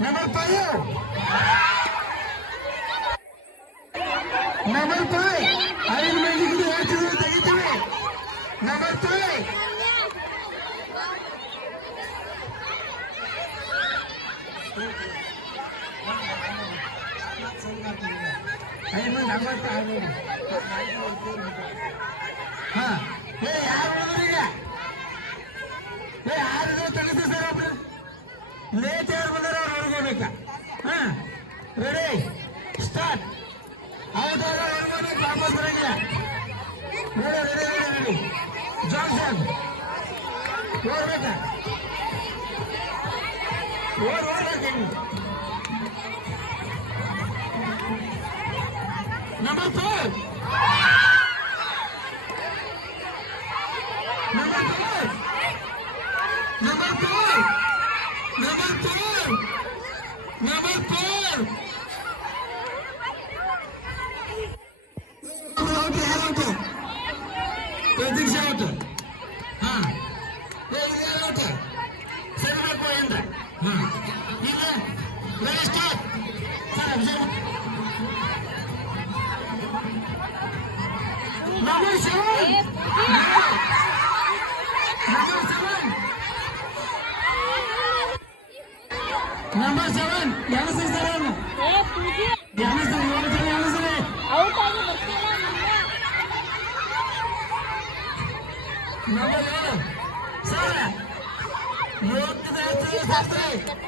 Number five. Number five. I will make you the answer. Number five. ಐದು ಮಂದಿ number ಐದು ಹಾ ಏ ಯಾರು ಬಂದ್ರೀಗ ಏ ಯಾರು ತೆಗಿತೀವಿ ಸರ್ ಒಬ್ರು ಲೇಟ್ ಯಾರು ಬಂದಾರ ಅವ್ರು ನೋಡ್ಕೋಬೇಕ ಹಾ ರೆಡಿ ಸ್ಟಾರ್ಟ್ ಔಟ್ ಆಗ ಹೊರಗೋಬೇಕು ವಾಪಸ್ ಬರಂಗಿಲ್ಲ ready ready ready ready Johnson ಓಡ್ಬೇಕ ಓಡ್ ಓಡ್ಬೇಕು Number five. Number five. Number five. Number five. Number five. ప్రతీక్ష అవుతా అవుతా సరిపోయిందా ఇలా స్టాప్ సరే Number seven, yalnız istedim. Yalnız yalnız yalnız ne? Number seven, sir. Yok, güzel, güzel, güzel.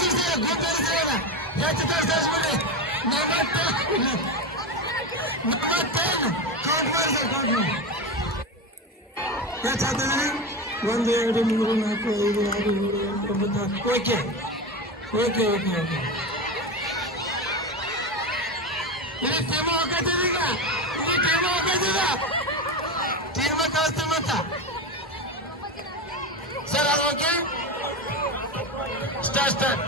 ಸಿಗ್ತಾರೆ ಗುಂಪು ಇರ್ತೀರಲ್ಲ ಹೆಚ್ಚು ತರಿಸ್ಬಿಡ್ರಿ number ten number ten count ಮಾಡಿ sir count ಮಾಡಿ ಎಷ್ಟು ಆಗ್ತದೆ ಒಂದು ಎರಡು ಮೂರು ನಾಲ್ಕು ಐದು ಆರು ಏಳು ಎಂಟು ಒಂಬತ್ತು ಹತ್ತು ಓಕೆ ಓಕೆ ಓಕೆ ಓಕೆ ತೀರ್ಮಾನ ಕಳಿಸ್ತೀನಿ ಮತ್ತ ಸರ್ ಅದು ಓಕೆ ಸ್ಟಾರ್ಟ್ ಸ್ಟಾರ್ಟ್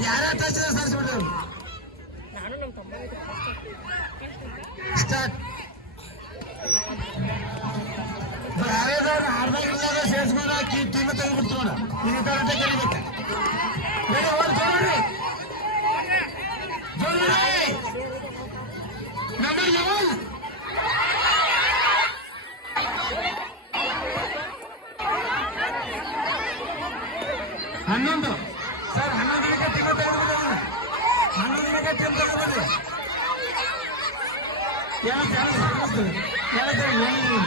ಯಾರ ಟಚ್ ಸ್ಟಾರ್ಟ್ ಆರ್ದಾಗ ಇಲ್ಲಾಗ ಸೇರ್ಸ್ಕೊಂಡ ಟೀಮ್ ತೆಗೆದ್ಬಿಡ್ತು ನೋಡ ಈಗ ಕರೆಕ್ಟ್ ಕರಿಬೇಕ ರೆಡಿ ಒಂದು ಜೋಡಿ ಜೋಡಿ ನಂಬರ್ ಲೆವೆನ್ ಹನ್ನೊಂದು ಸರ್ ಹನ್ನೊಂದು ದಿನಕ್ಕೆ ಟೀಮ್ ತೆಗೆದ್ಬಿಡ್ತಾರೆ ಹನ್ನೊಂದು ದಿನಕ್ಕೆ ಟೀಮ್ ತೆಗೆದ್ಬಿಡ್ರಿ ಯಾವ ಜಾಗ ಸಾಕಿಸ್ತಾರೆ ಯಾವ ಜಾಗ ಏನು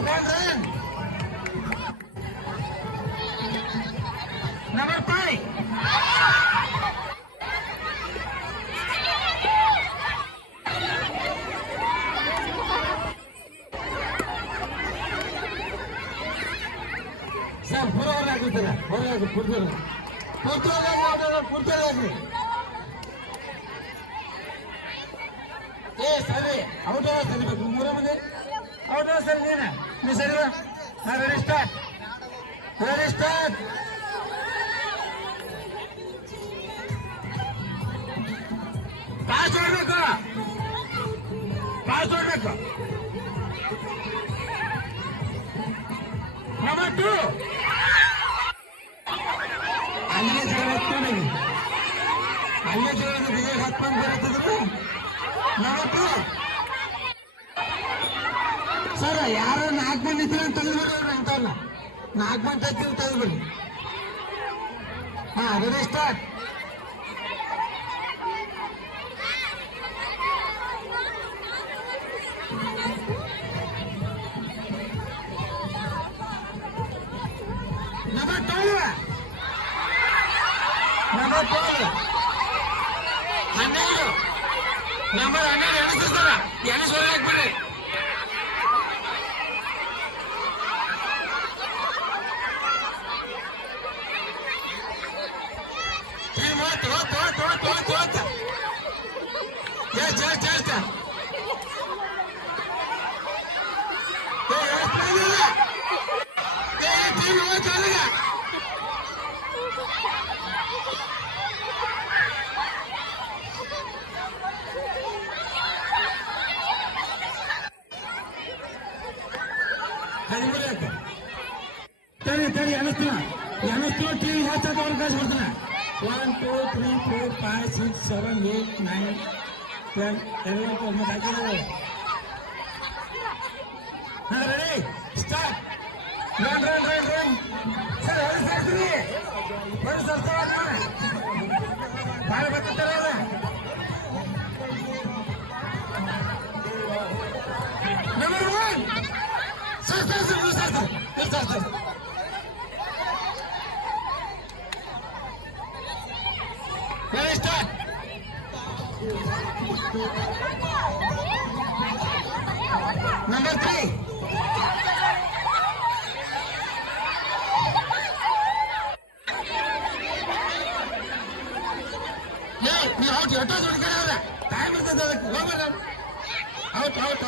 Run, run. ಸರ್ ಪೂರ ಹೊರ ಹಾಕಿರ್ತೀರ ಹೊರ ಹಾಕಿ ಪೂರ್ತಿ ಪೂರ್ತಿ ಪೂರ್ತಿ ಹಾಕ್ರಿ ಏ ಸರಿ ಔಟ್ ಸರಿಬೇಕು ಮೂರ ಮಂದಿ ಔಟ್ ಸರಿ ನೀನ ನೀ ಸರಿ ಹಾ ready start ready start pass ಹೊಡ್ಬೇಕು pass ಹೊಡ್ಬೇಕು ನಂಬರ್ ಟು ಬಿಜೆ ಹತ್ಕೊಂಡು ಬರುತ್ತಿದ್ರು ಯಾವತ್ತು? ಸರ್, ಯಾರೋ ನಾಲ್ಕು ಮಂದಿ ಇದ್ರೆ ತೆಗೆದ್ಬಿಡ್ರಿ ಅವ್ರು ಅಂತಲ್ಲ ನಾಲ್ಕು ಮಂದಿ ತೆಗ್ದು ಹಾ ರೆಡಿ ಸ್ಟಾರ್ಟ್ জ্ঞানেশ্বর একবারে Yeah. ತಡಿ ತಡಿ ಅನಿಸ್ತಾನ ಅನಿಸ್ತು ಟಿವಿ ಹೆಚ್ಚಾಕ ಅವಕಾಶ ಬರ್ತಾನ one two three four five six seven eight nine ten ಎಲ್ಲ ಮತ್ತೆ ಹಾಕಿರೋದು ಹಾ ready start run run run run sir ಹೊರ ಸರ್ಸ್ರಿ ಹೊರ ಸರ್ಸ್ತಾವ ಭಾಳ ಬರ್ತಾರೆ ಅದ number one sir sir sir sir sir sir sir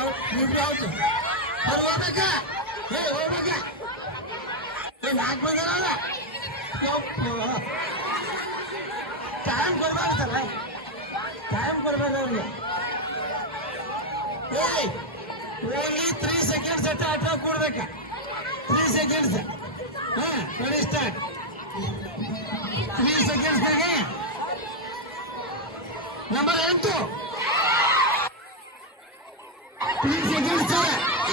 out out out ನೀವು ಔಟ್ ಅವ್ರು ಹೋಗ್ಬೇಕಾ ಏ ಹೋಗ್ಬೇಕಾ ಏ ನಾಲ್ಕು ಮಂದಿ ಅಲ್ಲ ಯಪ್ಪ ಟೈಮ್ ಕೊಡ್ಬಾರ್ದಲ್ಲ ಟೈಮ್ ಕೊಡ್ಬೇಕು ಅವ್ರಿಗೆ ಏಯ್ ಓನ್ಲಿ ತ್ರೀ ಸೆಕೆಂಡ್ಸ್ ಅಟ್ಟ ಅಟ್ಟ ಕೊಡ್ಬೇಕ ತ್ರೀ ಸೆಕೆಂಡ್ಸ್ ಹಾ ರೆಡಿ ಸ್ಟಾರ್ಟ್ ತ್ರೀ ಸೆಕೆಂಡ್ಸ್ನಾಗ ನಂಬರ್ ಎಂಟು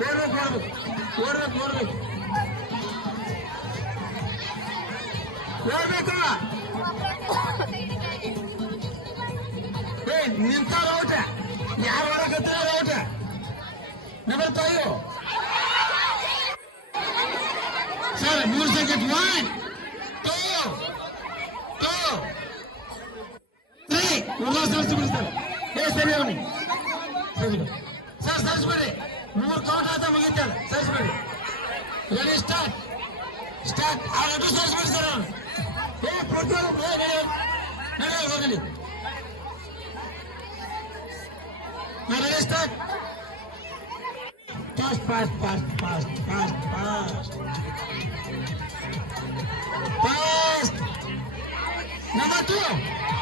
ಓಡ್ಬೇಕು ಓಡ್ಬೇಕು ಓಡ್ಬೇಕು ಓಡ್ಬೇಕು ಓಡ್ಬೇಕು ಏ ನಿಂತಾರ ಔಟ ಯಾರು ಹೊರಕತ್ತಾರ ಔಟ ನಂಬರ್ ಫೈವ್ ಸರ್ ಮೂರು second one Fast, fast, fast, fast, fast, fast. Fast. Number.